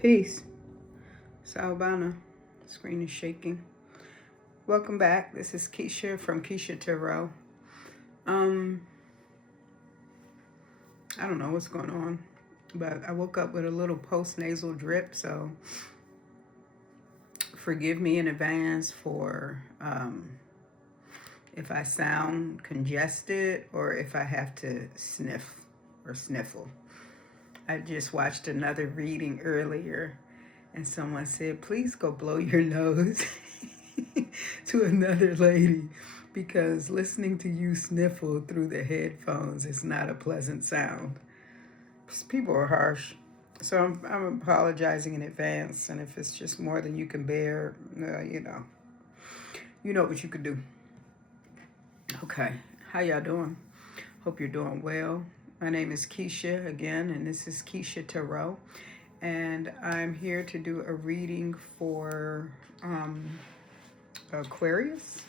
Peace. Salvana. Screen is shaking. Welcome back. This is Keisha from Keisha Tarot. I don't know what's going on, but I woke up with a little post-nasal drip, so forgive me in advance for if I sound congested or if I have to sniff or sniffle. I just watched another reading earlier and someone said, please go blow your nose to another lady because listening to you sniffle through the headphones is not a pleasant sound. People are harsh. So I'm apologizing in advance, and if it's just more than you can bear, you know what you could do. Okay, how y'all doing? Hope you're doing well. My name is Keisha again, and this is Keisha Tarot, and I'm here to do a reading for Aquarius.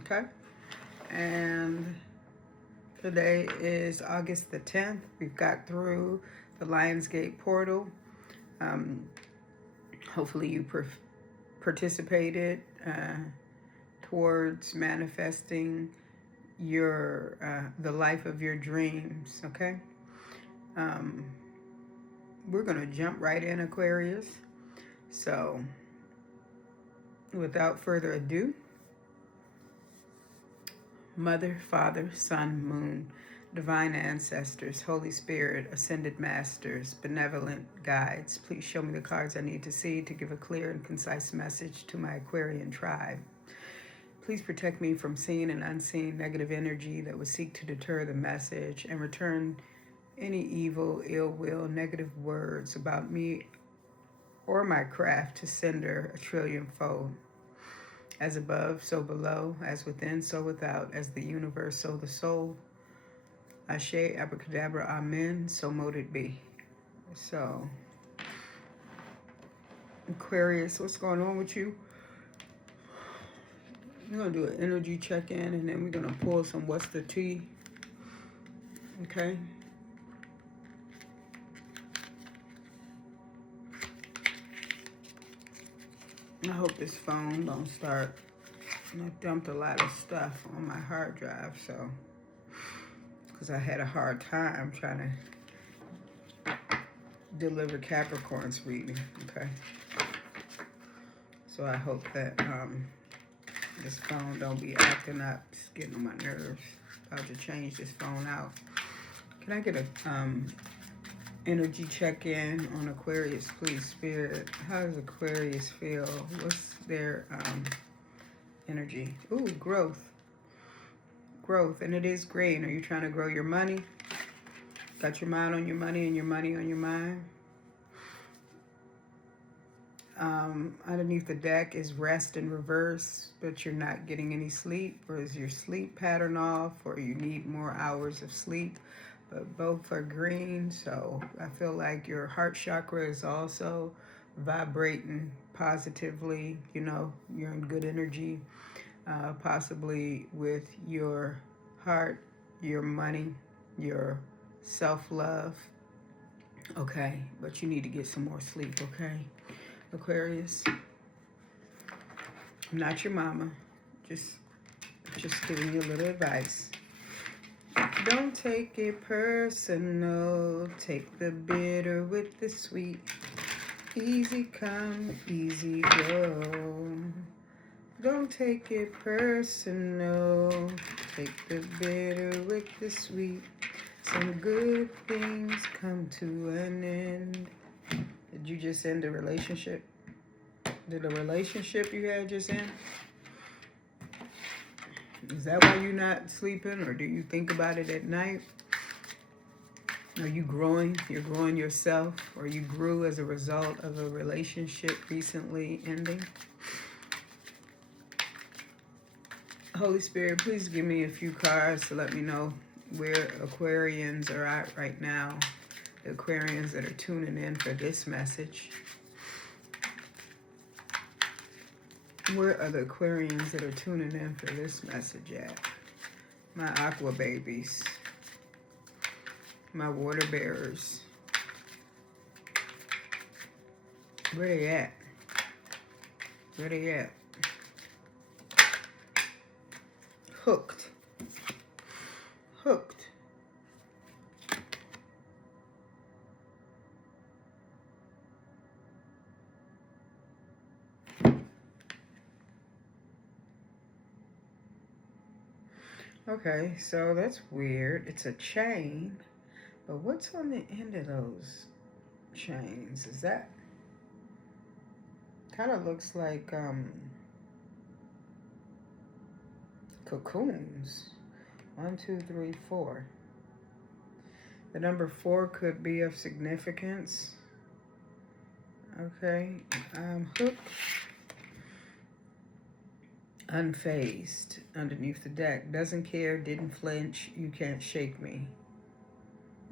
Okay, and today is August the 10th. We've got through the Lionsgate portal. Hopefully you participated towards manifesting your the life of your dreams. Okay, we're gonna jump right in, Aquarius. So without further ado, Mother, Father, Son, Moon, Divine Ancestors, Holy Spirit, Ascended Masters, Benevolent Guides, please show me the cards I need to see to give a clear and concise message to my Aquarian tribe. Please protect me from seen and unseen negative energy that would seek to deter the message and return any evil, ill will, negative words about me or my craft to sender a trillionfold. As above, so below, as within, so without, as the universe, so the soul. Ashe, abracadabra, amen, so mote it be. So, Aquarius, what's going on with you? We're going to do an energy check-in, and then we're going to pull some what's the tea. Okay? I hope this phone don't start. I dumped a lot of stuff on my hard drive, so because I had a hard time trying to deliver Capricorn's reading. Okay, so I hope that this phone don't be acting up. It's getting on my nerves. About to change this phone out. Can I get a energy check-in on Aquarius, please, Spirit? How does Aquarius feel? What's their energy? Ooh, growth. Growth, and it is green. Are you trying to grow your money? Got your mind on your money and your money on your mind? Underneath the deck is rest in reverse, but you're not getting any sleep, or is your sleep pattern off, or you need more hours of sleep? But both are green, so I feel like your heart chakra is also vibrating positively. You know, you're in good energy, possibly with your heart, your money, your self-love. Okay, but you need to get some more sleep, okay, Aquarius? I'm not your mama, just giving you a little advice. Don't take it personal, take the bitter with the sweet. Easy come, easy go. Don't take it personal, take the bitter with the sweet. Some good things come to an end. Did you just end a relationship? Did the relationship you had just end? Is that why you're not sleeping, or do you think about it at night? Are you growing? You're growing yourself, or you grew as a result of a relationship recently ending? Holy Spirit, please give me a few cards to let me know where Aquarians are at right now. The Aquarians that are tuning in for this message. Where are the Aquarians that are tuning in for this message at? My aqua babies. My water bearers. Where they at? Where they at? Hooked. Hooked. Okay, so that's weird. It's a chain, but what's on the end of those chains? Is that kind of looks like cocoons? 1, 2, 3, 4. The number 4 could be of significance. Okay, hooked. Unfazed underneath the deck. Doesn't care, didn't flinch, you can't shake me.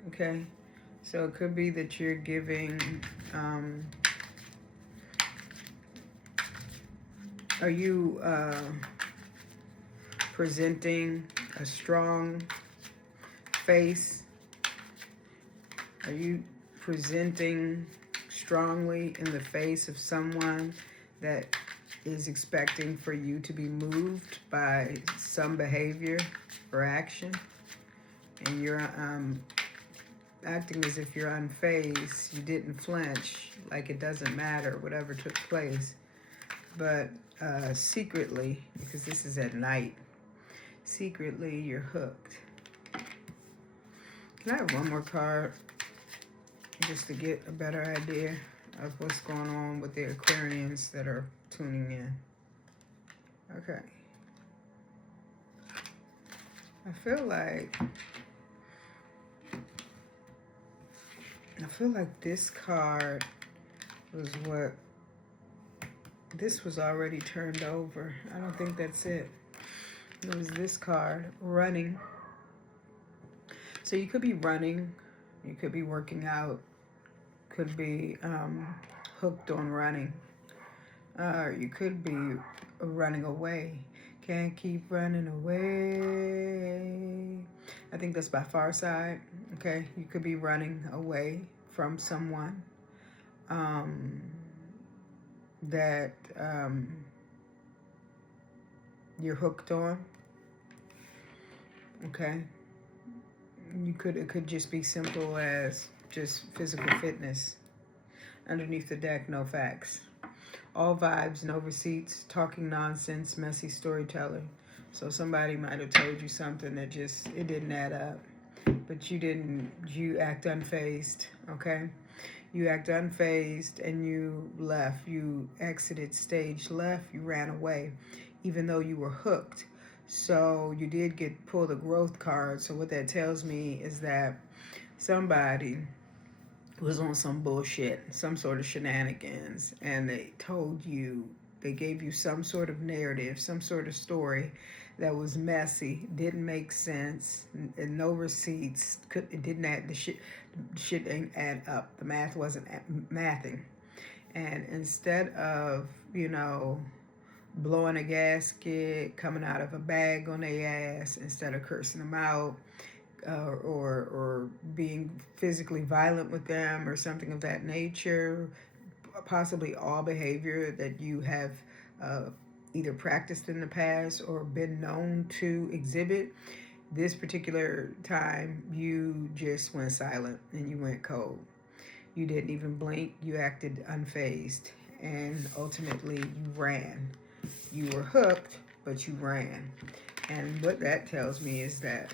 Okay, so it could be that you're giving, are you presenting a strong face? Are you presenting strongly in the face of someone that is expecting for you to be moved by some behavior or action, and you're acting as if you're unfazed, you didn't flinch, like it doesn't matter whatever took place, but secretly, because this is at night, secretly you're hooked. Can I have one more card just to get a better idea of what's going on with the Aquarians that are tuning in? Okay. I feel like this card was what, this was already turned over. I don't think that's it. It was this card, running. So you could be running, you could be working out, could be hooked on running. You could be running away. Can't keep running away. I think that's by Far Side. Okay, you could be running away from someone that you're hooked on. Okay, it could just be simple as just physical fitness. Underneath the deck, no facts. All vibes, no receipts, talking nonsense, messy storyteller. So somebody might have told you something that just, it didn't add up. But you act unfazed, okay? You act unfazed and you left. You exited stage left, you ran away, even though you were hooked. So you did pull the growth card. So what that tells me is that somebody was on some bullshit, some sort of shenanigans, and they gave you some sort of narrative, some sort of story that was messy, didn't make sense, and no receipts. It didn't add, the shit didn't add up. The math wasn't mathing. And instead of, blowing a gasket, coming out of a bag on their ass, instead of cursing them out, or being physically violent with them or something of that nature, possibly all behavior that you have either practiced in the past or been known to exhibit. This particular time, you just went silent and you went cold. You didn't even blink. You acted unfazed, and ultimately you ran. You were hooked, but you ran. And what that tells me is that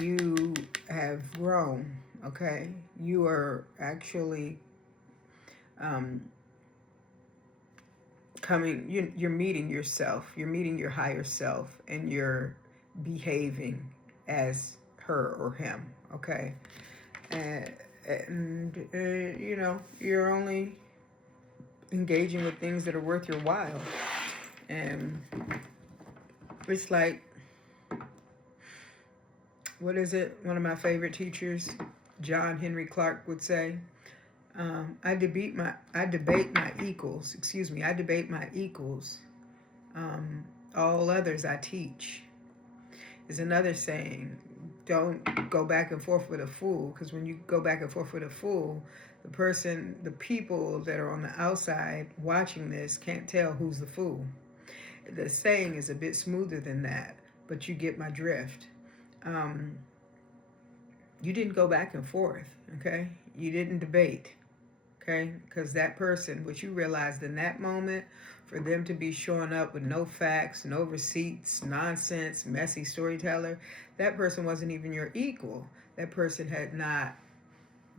you have grown, okay? You are actually you're meeting yourself. You're meeting your higher self, and you're behaving as her or him, okay? And you're only engaging with things that are worth your while. And it's like, what is it? One of my favorite teachers, John Henry Clark, would say, I debate my equals. All others I teach. Is another saying. Don't go back and forth with a fool, because when you go back and forth with a fool, The people that are on the outside watching this can't tell who's the fool. The saying is a bit smoother than that, but you get my drift. Um, you didn't go back and forth, okay? You didn't debate, okay? Because that person, what you realized in that moment, for them to be showing up with no facts, no receipts, nonsense, messy storyteller, that person wasn't even your equal. That person had not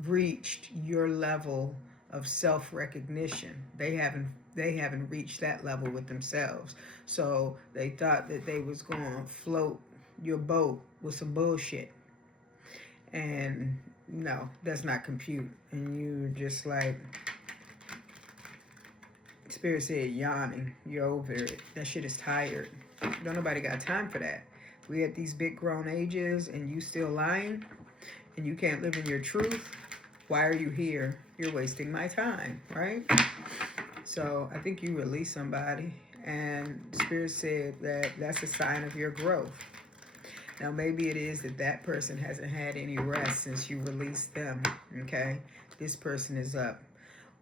reached your level of self-recognition. They haven't reached that level with themselves. So they thought that they was going to float your boat with some bullshit. And no, that's not compute. And you're just like, Spirit said, yawning. You're over it. That shit is tired. Don't nobody got time for that. We at these big grown ages and you still lying and you can't live in your truth. Why are you here? You're wasting my time, right? So I think you released somebody, and Spirit said that that's a sign of your growth. Now maybe it is that that person hasn't had any rest since you released them, okay? This person is up.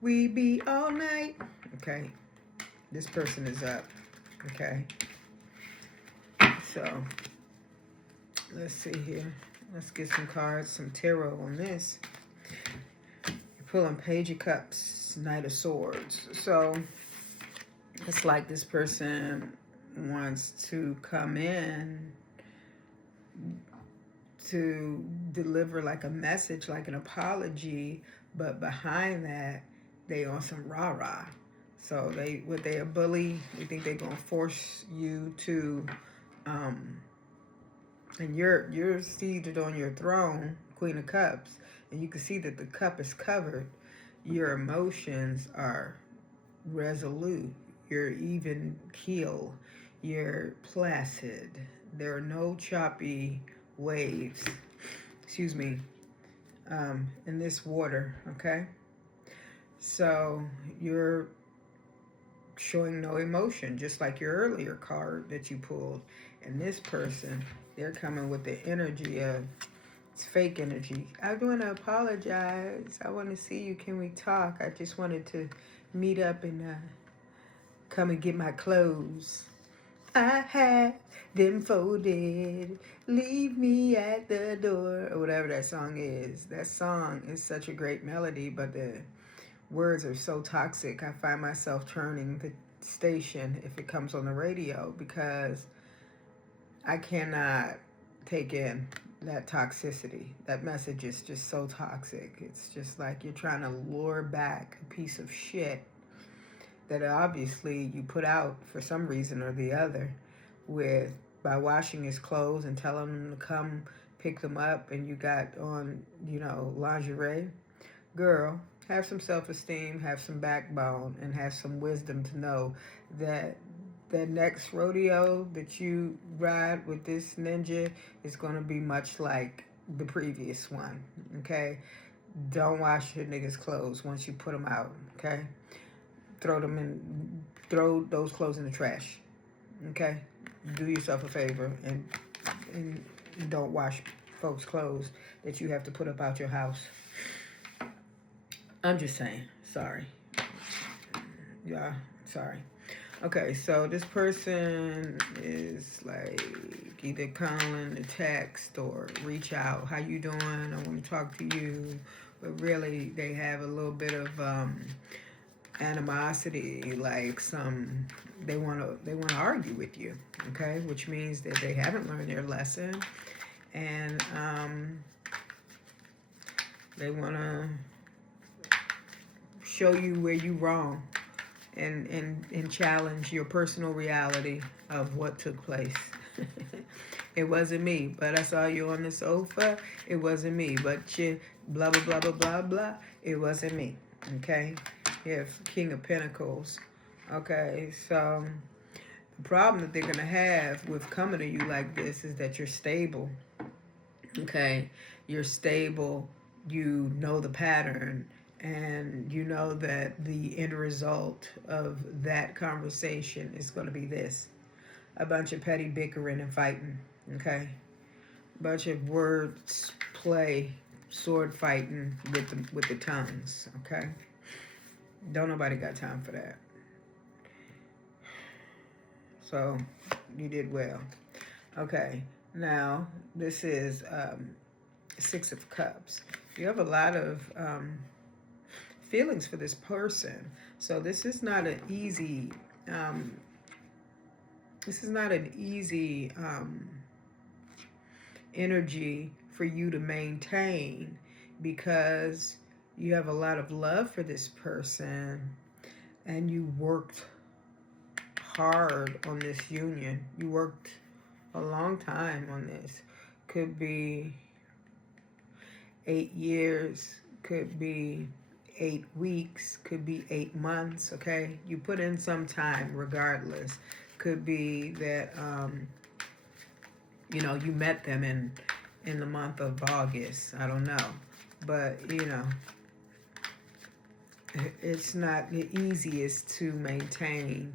We be all night, okay? This person is up, okay? So let's see here. Let's get some cards, some tarot on this. You're pulling Page of Cups, Knight of Swords. So it's like this person wants to come in to deliver like a message, like an apology, but behind that, they on some rah-rah. So they a bully. They think they're gonna force you to, and you're seated on your throne, Queen of Cups, and you can see that the cup is covered. Your emotions are resolute. You're even keel. You're placid. There are no choppy waves, excuse me, in this water, okay? So you're showing no emotion, just like your earlier card that you pulled. And this person, they're coming with the energy of, it's fake energy. I want to apologize. I want to see you. Can we talk? I just wanted to meet up and come and get my clothes. I had them folded. Leave me at the door. Or whatever that song is. That song is such a great melody, but the words are so toxic. I find myself turning the station if it comes on the radio because I cannot take in that toxicity. That message is just so toxic. It's just like you're trying to lure back a piece of shit that obviously you put out for some reason or the other by washing his clothes and telling him to come pick them up, and you got on, lingerie. Girl, have some self-esteem, have some backbone, and have some wisdom to know that the next rodeo that you ride with this ninja is going to be much like the previous one, okay? Don't wash your niggas' clothes once you put them out, okay? Throw those clothes in the trash, okay? Do yourself a favor and don't wash folks' clothes that you have to put up out your house. I'm just saying. Sorry. Yeah, sorry. Okay, so this person is like either calling to text or reach out. How you doing? I want to talk to you. But really, they have a little bit of animosity, like they want to argue with you. Okay, which means that they haven't learned their lesson, and they want to show you where you wrong. And challenge your personal reality of what took place. It wasn't me, but I saw you on the sofa. It wasn't me, but you blah, blah, blah, blah, blah, blah. It wasn't me, okay? You have King of Pentacles, okay? So the problem that they're going to have with coming to you like this is that you're stable, okay? You're stable. You know the pattern. And you know that the end result of that conversation is going to be this. A bunch of petty bickering and fighting, okay? A bunch of words play sword fighting with the tongues, okay? Don't nobody got time for that. So you did well. Okay, now this is Six of Cups. You have a lot of feelings for this person. So this is not an easy energy for you to maintain, because you have a lot of love for this person and you worked hard on this union. You worked a long time on this. Could be 8 years, could be 8 weeks, could be 8 months, okay? You put in some time regardless. Could be that, you know, you met them in the month of August. I don't know. But, you know, it's not the easiest to maintain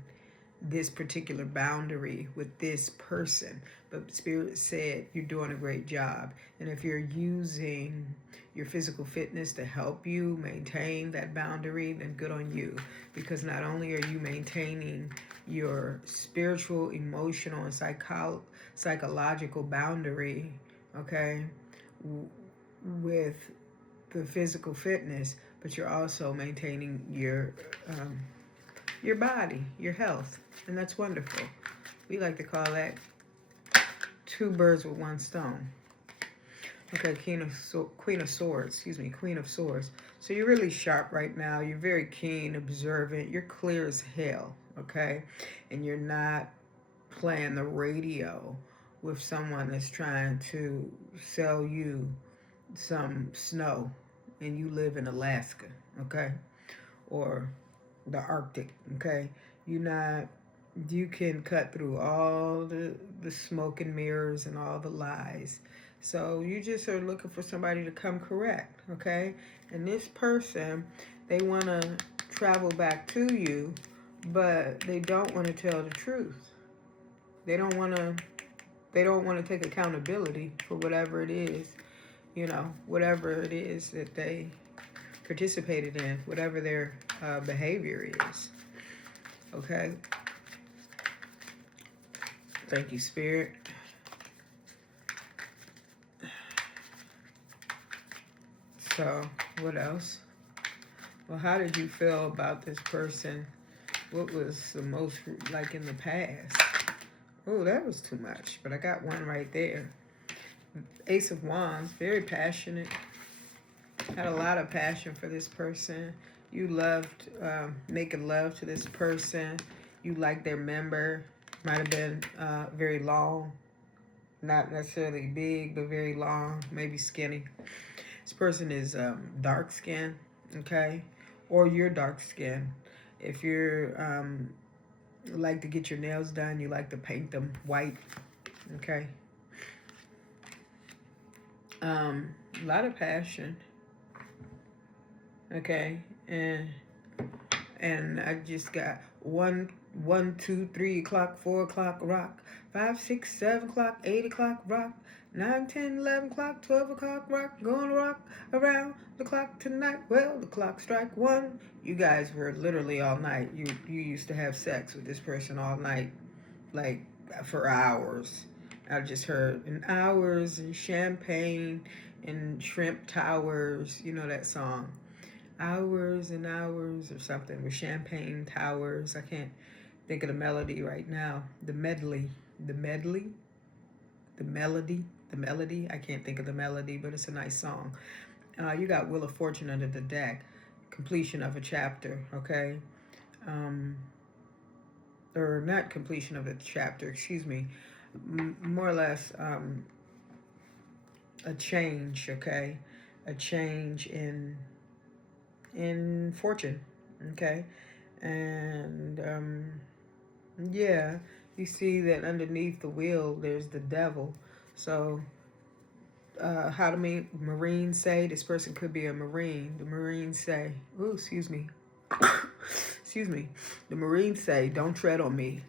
this particular boundary with this person. But Spirit said you're doing a great job. And if you're using your physical fitness to help you maintain that boundary, then good on you. Because not only are you maintaining your spiritual, emotional, and psychological boundary, okay, with the physical fitness, but you're also maintaining your body, your health, and that's wonderful. We like to call that 2 birds with 1 stone. Okay, Queen of Swords. So you're really sharp right now. You're very keen, observant. You're clear as hell, okay? And you're not playing the radio with someone that's trying to sell you some snow and you live in Alaska, okay? Or the Arctic, okay? You can cut through all the smoke and mirrors and all the lies. So you just are looking for somebody to come correct, okay? And this person, they want to travel back to you, but they don't want to tell the truth. They don't want to take accountability for whatever it is, you know, whatever it is that they participated in, whatever their behavior is. Okay? Thank you, Spirit. So, what else? Well, how did you feel about this person? What was the most, like, in the past? Oh, that was too much, but I got one right there. Ace of Wands, very passionate. Had a lot of passion for this person. You loved making love to this person. You liked their member. Might have been very long. Not necessarily big, but very long. Maybe skinny. This person is dark skin, okay? Or you're dark skin. If you're like to get your nails done, you like to paint them white, okay? A lot of passion. Okay, and I just got 1, 2, 3 o'clock, 4 o'clock, rock. 5, 6, 7 o'clock, 8 o'clock, rock. 9, 10, 11 o'clock, 12 o'clock, rock. Gonna rock around the clock tonight. Well, the clock strike 1. You guys were literally all night. You used to have sex with this person all night, like for hours. I just heard in hours and champagne and shrimp towers. You know that song. Hours and hours or something with champagne towers. I can't think of the melody right now. The melody. I can't think of the melody, but it's a nice song. You got Wheel of Fortune under the deck. Completion of a chapter, okay? Or not completion of a chapter, excuse me. More or less a change, okay? A change in fortune, okay? And yeah, you see that underneath the wheel there's the devil. So how do Marines say? This person could be a Marine. The Marines say, oh, excuse me. Excuse me. The Marines say, don't tread on me.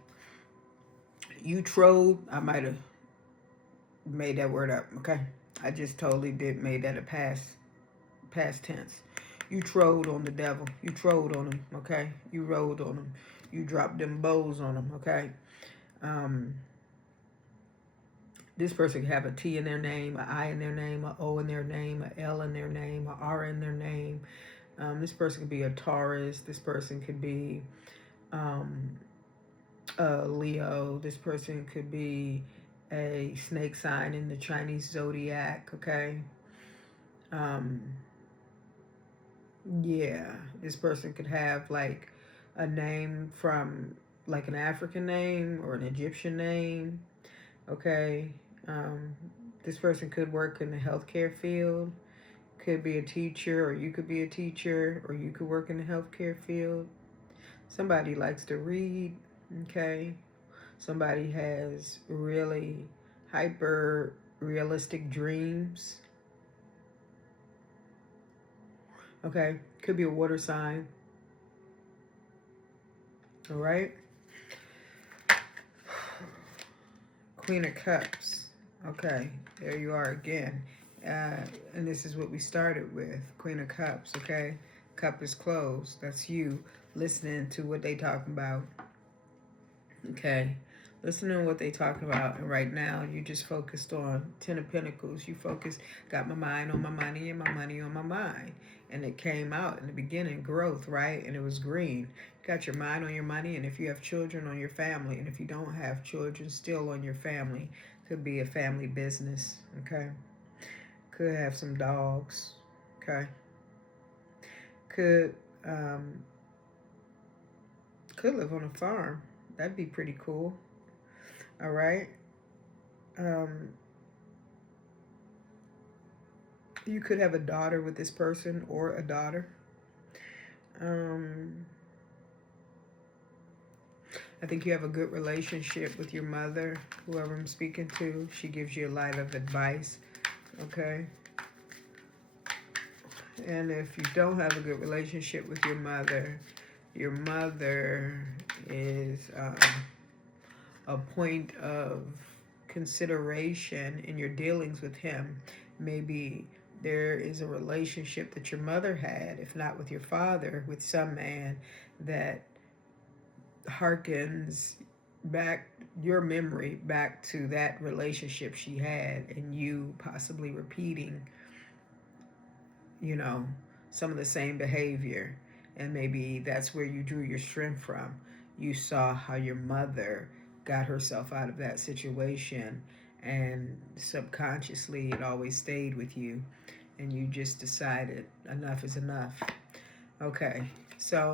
You trode. I might have made that word up, okay? I just totally made that a past past tense. You trode on the devil. You trode on him, okay? You rode on him. You dropped them bows on him, okay? This person could have a T in their name, an I in their name, an O in their name, an L in their name, an R in their name. This person could be a Taurus. This person could be a Leo. This person could be a snake sign in the Chinese zodiac, okay? Yeah, this person could have like a name from like an African name or an Egyptian name, okay? This person could work in the healthcare field, could be a teacher, or you could be a teacher, or you could work in the healthcare field. Somebody likes to read, okay? Somebody has really hyper realistic dreams, okay? Could be a water sign, all right? Queen of Cups. Okay, there you are again. And this is what we started with. Queen of Cups, okay? Cup is closed. That's you listening to what they talking about. Okay? Listening to what they talking about. And right now, you just focused on 10 of Pentacles. You focused, got my mind on my money and my money on my mind. And it came out in the beginning, growth, right? And it was green. You got your mind on your money, and if you have children, on your family. And if you don't have children, still on your family. Could be a family business, okay? Could have some dogs, okay? Could live on a farm. That'd be pretty cool. All right. You could have a daughter with this person or a daughter. I think you have a good relationship with your mother, whoever I'm speaking to. She gives you a lot of advice, okay? And if you don't have a good relationship with your mother is a point of consideration in your dealings with him. Maybe there is a relationship that your mother had, if not with your father, with some man that harkens back your memory back to that relationship she had, and you possibly repeating, you know, some of the same behavior. And maybe that's where you drew your strength from. You saw how your mother got herself out of that situation, and subconsciously it always stayed with you, and you just decided enough is enough. Okay, so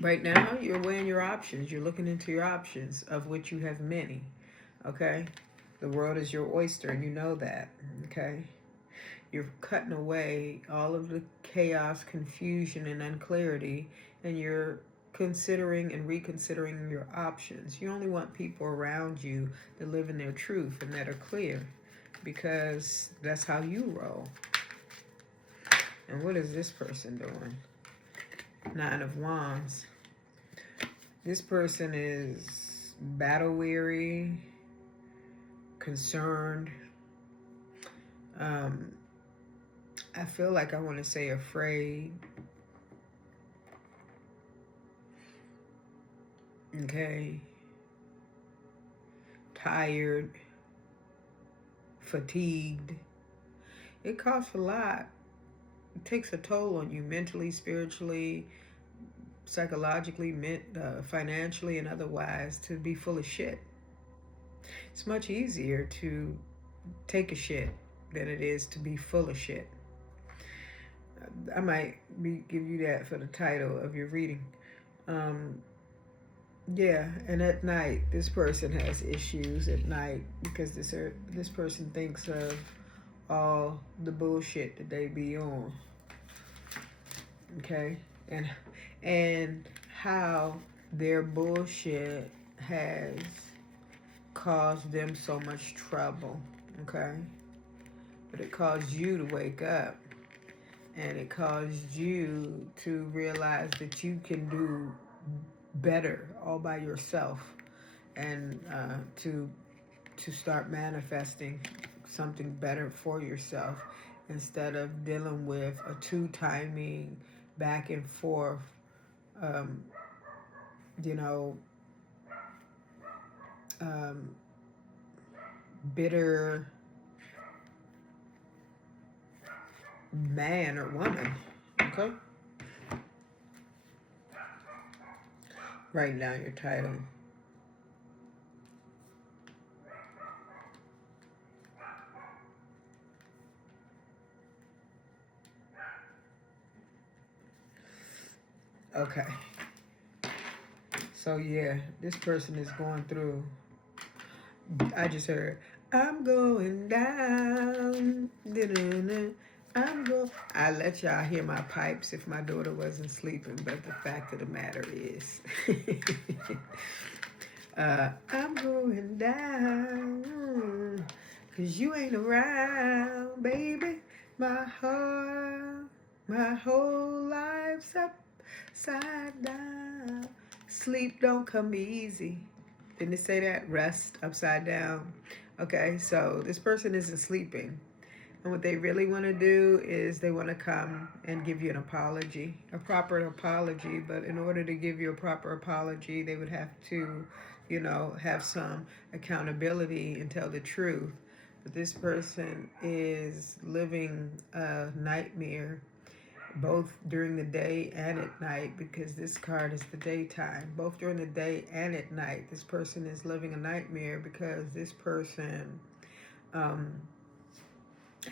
right now you're weighing your options. You're looking into your options, of which you have many, okay? The world is your oyster, and you know that, okay? You're cutting away all of the chaos, confusion, and unclarity, and you're considering and reconsidering your options. You only want people around you that live in their truth and that are clear, because that's how you roll. And what is this person doing? 9 of Wands. This person is battle weary, concerned. I feel like I want to say afraid. Okay. Tired. Fatigued. It costs a lot. It takes a toll on you mentally, spiritually, psychologically, financially, and otherwise to be full of shit. It's much easier to take a shit than it is to be full of shit. I might give you that for the title of your reading. Yeah, and at night, this person has issues at night because this person thinks of all the bullshit that they be on. Okay, and how their bullshit has caused them so much trouble. Okay, but it caused you to wake up, and it caused you to realize that you can do better all by yourself, and to start manifesting something better for yourself, instead of dealing with a two-timing back and forth, um, you know, um, bitter man or woman. Okay? Write down your title. Okay. So yeah, this person is going through. I just heard, I'm going down. I'm going. I let y'all hear my pipes if my daughter wasn't sleeping, but the fact of the matter is, I'm going down. Cause you ain't around, baby. My heart, my whole life's upside down. Sleep don't come easy. Didn't it say that? Rest upside down. Okay, so this person isn't sleeping. And what they really want to do is they want to come and give you an apology, a proper apology. But in order to give you a proper apology, they would have to, you know, have some accountability and tell the truth. But this person is living a nightmare both during the day and at night, because this card is the daytime. Both during the day and at night, this person is living a nightmare because this person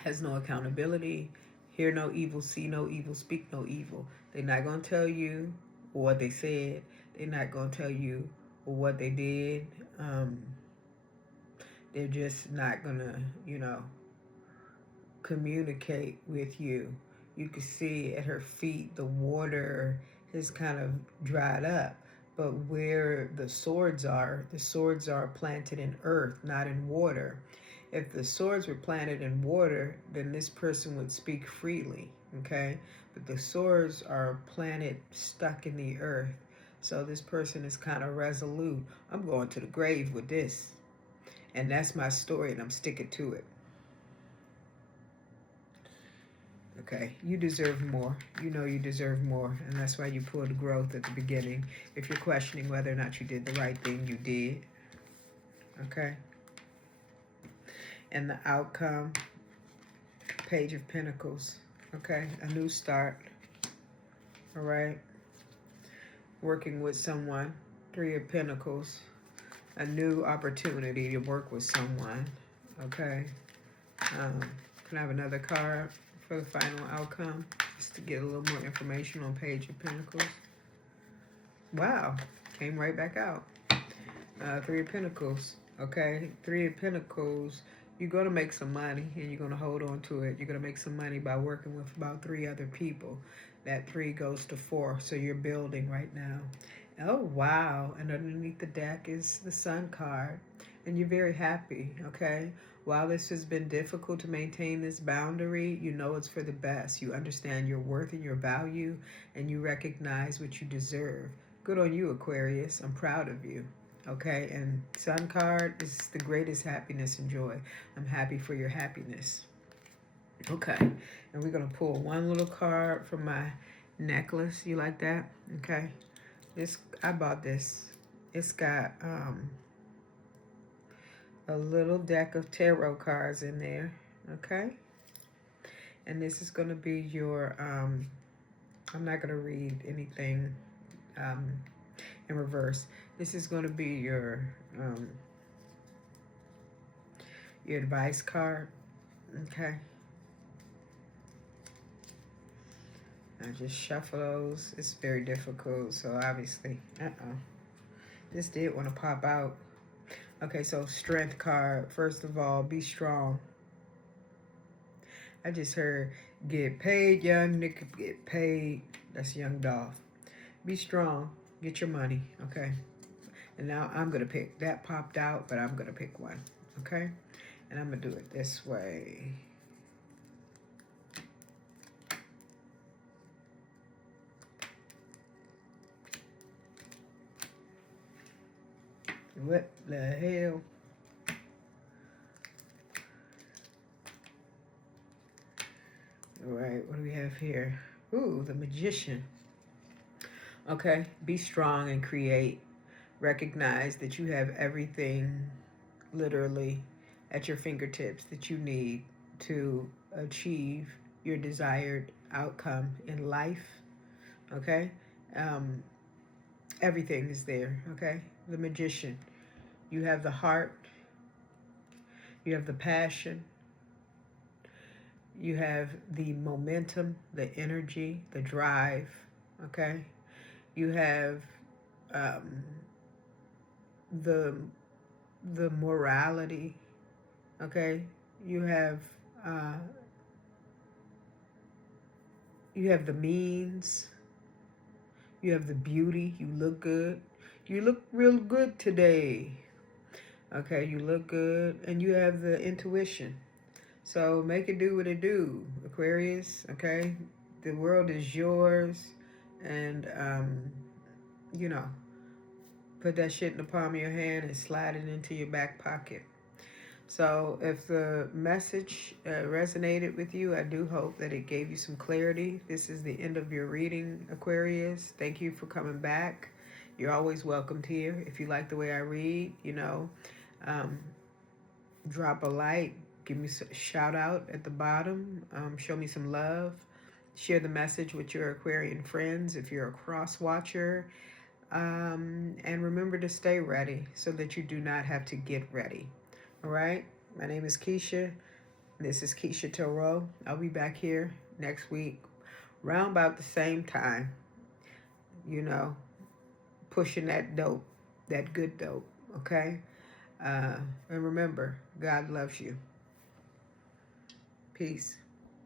has no accountability, hear no evil, see no evil, speak no evil. They're not going to tell you what they said. They're not going to tell you what they did. They're just not going to, you know, communicate with you. You can see at her feet the water has kind of dried up. But where the swords are planted in earth, not in water. If the swords were planted in water, then this person would speak freely, okay? But the swords are planted stuck in the earth. So this person is kind of resolute. I'm going to the grave with this. And that's my story, and I'm sticking to it. Okay, you deserve more. You know you deserve more, and that's why you pulled growth at the beginning. If you're questioning whether or not you did the right thing, you did. Okay? And the outcome, Page of Pentacles. Okay, a new start. All right? Working with someone, Three of Pentacles. A new opportunity to work with someone. Okay? Can I have another card for the final outcome, just to get a little more information on Page of Pentacles? Wow, came right back out. Three of Pentacles. Okay, Three of Pentacles. You're going to make some money, and you're going to hold on to it. You're going to make some money by working with about 3 other people. That 3 goes to 4, so you're building right now. Oh, wow. And underneath the deck is the Sun card. And you're very happy, okay? While this has been difficult to maintain this boundary, you know it's for the best. You understand your worth and your value, and you recognize what you deserve. Good on you, Aquarius. I'm proud of you. Okay, and Sun card is the greatest happiness and joy. I'm happy for your happiness. Okay, and we're going to pull one little card from my necklace. You like that? Okay. I bought this. It's got a little deck of tarot cards in there. Okay. And this is going to be your, I'm not going to read anything in reverse. This is going to be your advice card. Okay. I just shuffle those. It's very difficult, so obviously, this did want to pop out. Okay, so strength card. First of all, be strong. I just heard, get paid, young nigga, get paid. That's Young Dolph. Be strong. Get your money, okay? And now I'm going to pick. That popped out, but I'm going to pick one, okay? And I'm going to do it this way. What the hell? have here? Ooh, the Magician. Okay, be strong and create. Recognize that you have everything literally at your fingertips that you need to achieve your desired outcome in life. Okay, um, everything is there. Okay, the Magician. You have the heart, you have the passion, you have the momentum, the energy, the drive. Okay, you have um, the morality. Okay, you have uh, you have the means. You have the beauty. You look good. You look real good today. Okay, you look good, and you have the intuition. So make it do what it do, Aquarius. Okay, the world is yours, and you know, put that shit in the palm of your hand and slide it into your back pocket. So if the message resonated with you, I do hope that it gave you some clarity. This is the end of your reading, Aquarius. Thank you for coming back. You're always welcomed here. If you like the way I read, um, drop a like, give me a shout out at the bottom, show me some love, share the message with your Aquarian friends if you're a cross watcher, and remember to stay ready so that you do not have to get ready. All right, my name is Keisha. This is Keisha Tarot. I'll be back here next week, round about the same time, pushing that dope, that good dope, okay? And remember, God loves you. Peace.